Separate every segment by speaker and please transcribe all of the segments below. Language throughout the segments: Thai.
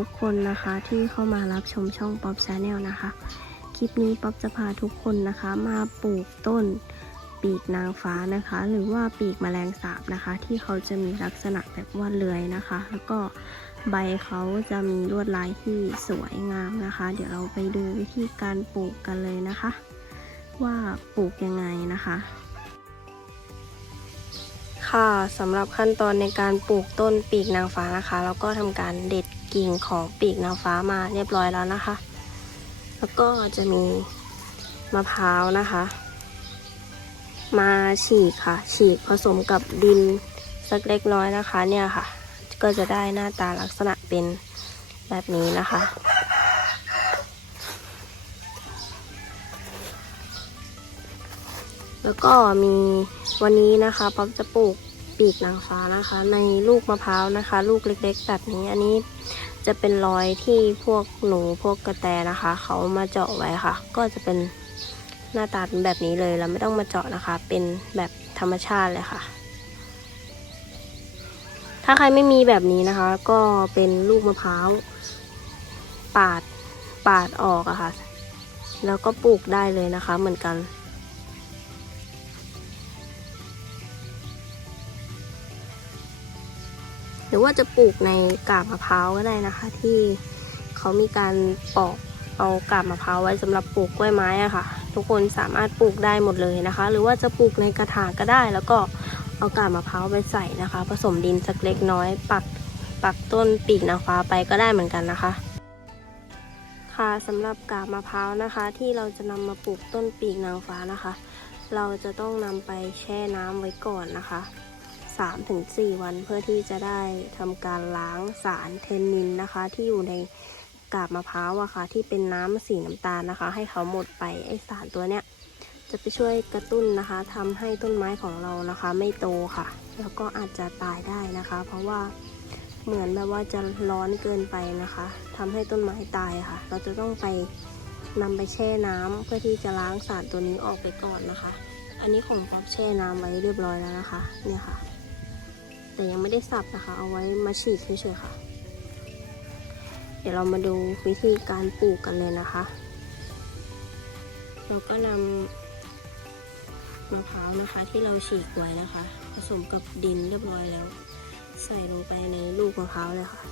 Speaker 1: ทุกคนนะคะที่เข้ามารับชมช่องป๊อปชาแนลนะคะ คลิปนี้ป๊อปจะพาทุกคนนะคะมาปลูกต้นปีกนางฟ้านะคะ หรือว่าปีกแมลงสาบนะคะ ที่เขาจะมีลักษณะแบบว่าเลื้อยนะคะ แล้วก็ใบเขาจะมีลวดลายที่สวยงามนะคะ เดี๋ยวเราไปดูวิธีการปลูกกันเลยนะคะ ว่าปลูกยังไงนะคะค่ะสำหรับขั้นตอนในการปลูกต้นปีกนางฟ้านะคะ แล้วก็ทำการเด็ด กิ่งของปีกนางฟ้ามาเรียบร้อยแล้วนะคะ แล้วก็จะมีมะพร้าวนะคะ มาฉีกค่ะ ฉีกผสมกับดินสักเล็กน้อยนะคะเนี่ยค่ะ ก็จะได้หน้าตาลักษณะเป็นแบบนี้นะคะ แล้วก็มีวันนี้นะคะป๊อปจะปลูก ปีกหนางฟ้านะคะ ในลูกมะพร้าวนะคะ ลูกเล็กๆแบบนี้อันนี้จะเป็นรอยที่พวกหนูพวกกระแตนะคะ เขามาเจาะไว้ค่ะ ก็จะเป็นหน้าตาเป็นแบบนี้เลยเราไม่ต้องมาเจาะนะคะ เป็นแบบธรรมชาติเลยค่ะ ถ้าใครไม่มีแบบนี้นะคะ ก็เป็นลูกมะพร้าวปาดปาดออกอะค่ะ แล้วก็ปลูกได้เลยนะคะเหมือนกัน หรือว่าจะปลูกในกาบมะพร้าวก็ได้นะคะ ที่เขามีการปอกเอากาบมะพร้าวไว้สำหรับปลูกกล้วยไม้อะค่ะ ทุกคนสามารถปลูกได้หมดเลยนะคะ หรือว่าจะปลูกในกระถางก็ได้ แล้วก็เอากาบมะพร้าวไปใส่นะคะ ผสมดินสักเล็กน้อย ปักปักต้นปีกนางฟ้าไปก็ได้เหมือนกันนะคะ ค่ะสำหรับกาบมะพร้าวนะคะ ที่เราจะนำมาปลูกต้นปีกนางฟ้านะคะ เราจะต้องนำไปแช่น้ำไว้ก่อนนะคะ 3-4 วันเพื่อที่จะได้ทำการล้างสารเทนนินนะคะ ที่อยู่ในกาบมะพร้าวอะค่ะ ที่เป็นน้ำสีน้ำตาลนะคะ ให้เขาหมดไปไอสารตัวเนี้ยจะไปช่วยกระตุ้นนะคะทำให้ต้นไม้ของเรานะคะ ไม่โตค่ะ แล้วก็อาจจะตายได้นะคะ เพราะว่าเหมือนแบบว่าจะร้อนเกินไปนะคะทำให้ต้นไม้ตายค่ะ เราจะต้องไปนำไปแช่น้ำเพื่อที่จะล้างสารตัวนี้ออกไปก่อนนะคะ อันนี้ของป๊อปแช่น้ำไว้เรียบร้อยแล้วนะคะ เนี่ยค่ะ แต่ยังไม่ได้สับนะคะ เอาไว้มาฉีกเฉยๆค่ะ เดี๋ยวเรามาดูวิธีการปลูกกันเลยนะคะ เราก็นำมะพร้าวนะคะที่เราฉีกไว้นะคะ ผสมกับดินเรียบร้อยแล้ว ใส่ลงไปในลูกมะพร้าวเลยค่ะ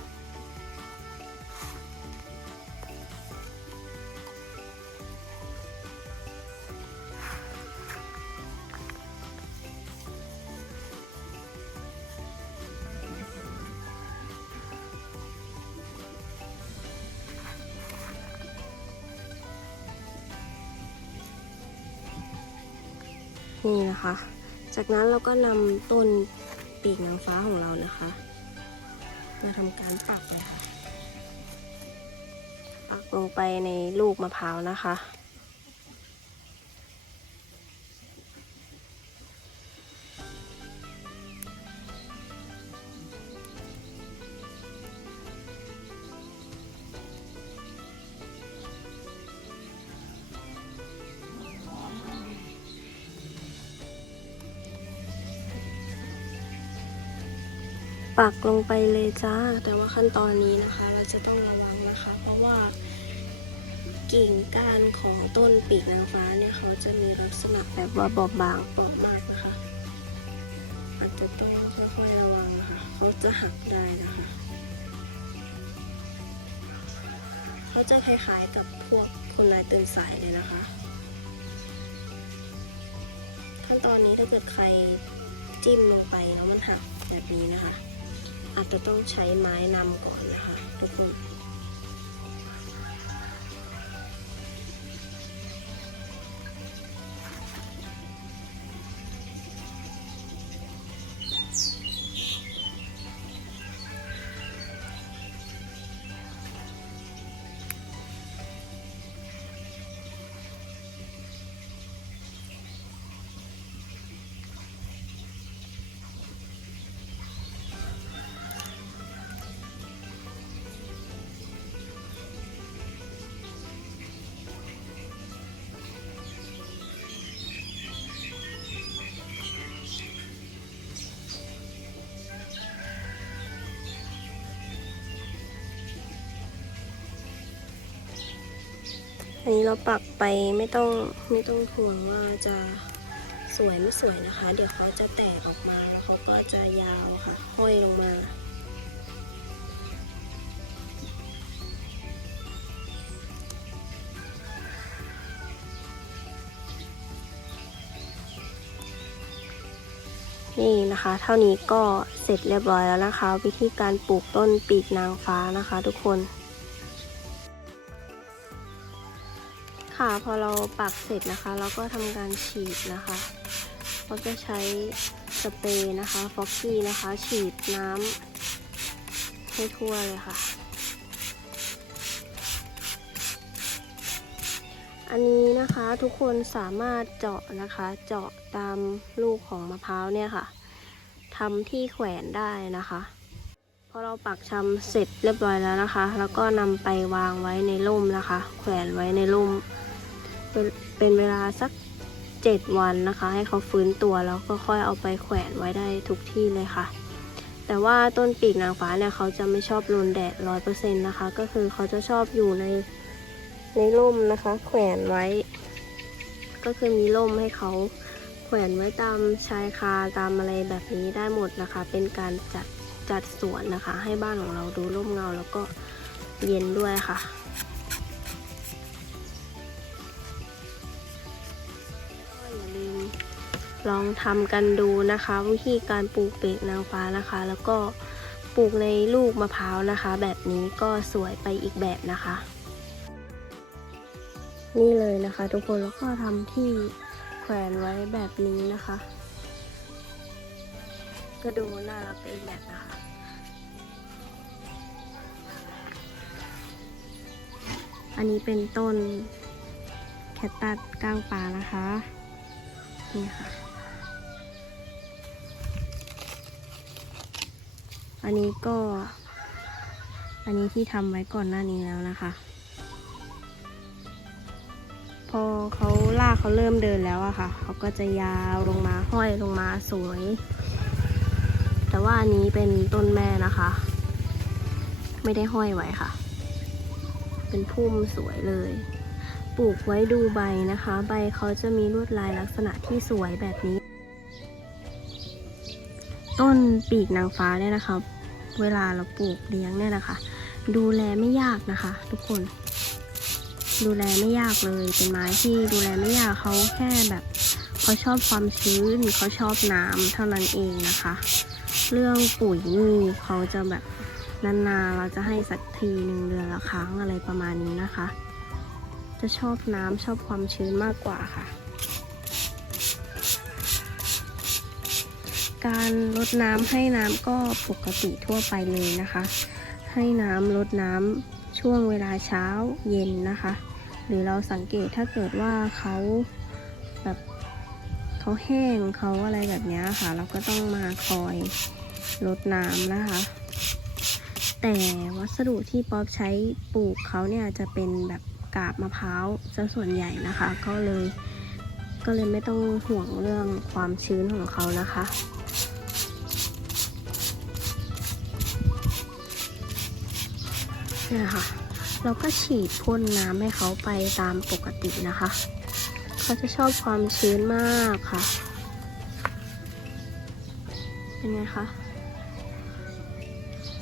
Speaker 1: นี่นะคะ จากนั้นเราก็นำต้นปีกนางฟ้าของเรานะคะ มาทำการปักเลยค่ะปักลงไปในลูกมะพร้าวนะคะ ปักลงไปเลยจ้า แต่ว่าขั้นตอนนี้นะคะ เราจะต้องระวังนะคะ เพราะว่ากิ่งก้านของต้นปีกนางฟ้าเนี่ยเขาจะมีลักษณะแบบว่าบอบบางเปราะมากนะคะอาจจะต้องค่อยๆระวังนะคะเขาจะหักได้นะคะเขาจะคล้ายๆกับพวกคนนายตื่นสายเลยนะคะ ขั้นตอนนี้ถ้าเกิดใครจิ้มลงไปแล้วมันหักแบบนี้นะคะ อาจจะต้องใช้ไม้นำก่อนนะคะทุกคน อันนี้เราปักไปไม่ต้องไม่ต้องห่วงว่าจะสวยไม่สวยนะคะ เดี๋ยวเขาจะแตกออกมาแล้วเขาก็จะยาวค่ะ ห้อยลงมานี่นะคะ เท่านี้ก็เสร็จเรียบร้อยแล้วนะคะ วิธีการปลูกต้นปีกนางฟ้านะคะ ทุกคน ค่ะ พอเราปักเสร็จนะคะ เราก็ทำการฉีดนะคะเราจะใช้สเปรย์นะคะฟอกกี้นะคะ ฉีดน้ำให้ทั่วเลยค่ะ อันนี้นะคะทุกคนสามารถเจาะนะคะ เจาะตามลูกของมะพร้าวเนี่ยค่ะทำที่แขวนได้นะคะพอเราปักชำเสร็จเรียบร้อยแล้วนะคะ แล้วก็นำไปวางไว้ในร่มนะคะ แขวนไว้ในร่ม เป็นเป็นเวลาสักเจ็ดวันนะคะ ให้เขาฟื้นตัวแล้วก็ค่อยเอาไปแขวนไว้ได้ทุกที่เลยค่ะ แต่ว่าต้นปีกนางฟ้าเนี่ยเขาจะไม่ชอบโดนแดดร้อยเปอร์เซ็นต์นะคะ ก็คือเขาจะชอบอยู่ในในร่มนะคะ แขวนไว้ ก็คือมีร่มให้เขาแขวนไว้ตามชายคาตามอะไรแบบนี้ได้หมดนะคะ เป็นการจัดจัดสวนนะคะ ให้บ้านของเราดูร่มเงาแล้วก็เย็นด้วยค่ะ ลองทำกันดูนะคะ วิธีการปลูกเปกนางฟ้านะคะ แล้วก็ปลูกในลูกมะพร้าวนะคะ แบบนี้ก็สวยไปอีกแบบนะคะ นี่เลยนะคะ ทุกคนแล้วก็ทำที่แขวนไว้แบบนี้นะคะ ก็ดูน่ารักไปอีกแบบนะคะอันนี้เป็นต้นแคตตัสก้างปลานะคะ นี่ค่ะ อันนี้ก็ อันนี้ที่ทำไว้ก่อนหน้านี้แล้วนะคะ พอเขาลากเขาเริ่มเดินแล้วอะค่ะเขาก็จะยาวลงมาห้อยลงมาสวย แต่ว่าอันนี้เป็นต้นแม่นะคะ ไม่ได้ห้อยไว้ค่ะ เป็นพุ่มสวยเลยปลูกไว้ดูใบนะคะ ใบเขาจะมีลวดลายลักษณะที่สวยแบบนี้ ต้นปีกนางฟ้าเนี่ยนะคะ เวลาเราปลูกเลี้ยงเนี่ยนะคะ ดูแลไม่ยากนะคะ ทุกคน ดูแลไม่ยากเลยเป็นไม้ที่ดูแลไม่ยากเขาแค่แบบเขาชอบความชื้นเขาชอบน้ำเท่านั้นเองนะคะ เรื่องปุ๋ยนี่เขาจะแบบนานๆเราจะให้สักทีหนึ่งเดือนละครั้งอะไรประมาณนี้นะคะ จะชอบน้ำชอบความชื้นมากกว่าค่ะ การลดน้ำให้น้ำก็ปกติทั่วไปเลยนะคะ ให้น้ำลดน้ำช่วงเวลาเช้าเย็นนะคะ หรือเราสังเกตถ้าเกิดว่าเขาแบบเขาแห้งเขาอะไรแบบนี้ค่ะ เราก็ต้องมาคอยลดน้ำนะคะ แต่วัสดุที่ป๊อปใช้ปลูกเขาเนี่ยจะเป็นแบบกาบมะพร้าวซะส่วนใหญ่นะคะ ก็เลยก็เลยไม่ต้องห่วงเรื่องความชื้นของเขานะคะ เนี่ยค่ะ เราก็ฉีดพ่นน้ำให้เขาไปตามปกตินะคะ เขาจะชอบความชื้นมากค่ะ เป็นไงคะ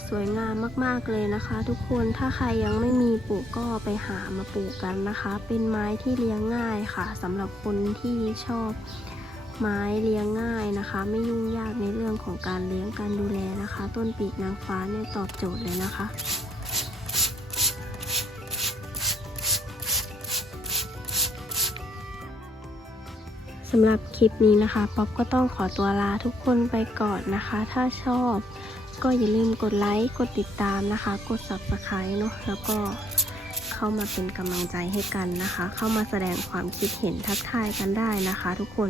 Speaker 1: สวยงามมากๆเลยนะคะ ทุกคนถ้าใครยังไม่มีปลูกก็ไปหามาปลูกกันนะคะ เป็นไม้ที่เลี้ยงง่ายค่ะสำหรับคนที่ชอบไม้เลี้ยงง่ายนะคะ ไม่ยุ่งยากในเรื่องของการเลี้ยงการดูแลนะคะ ต้นปีกนางฟ้าเนี่ยตอบโจทย์เลยนะคะ สำหรับคลิปนี้นะคะป๊อปก็ต้องขอตัวลาทุกคนไปก่อนนะคะ ถ้าชอบก็อย่าลืมกดไลค์ กดติดตามนะคะ กด subscribe เนาะแล้วก็เข้ามาเป็นกำลังใจให้กันนะคะ เข้ามาแสดงความคิดเห็นทักทายกันได้นะคะ ทุกคน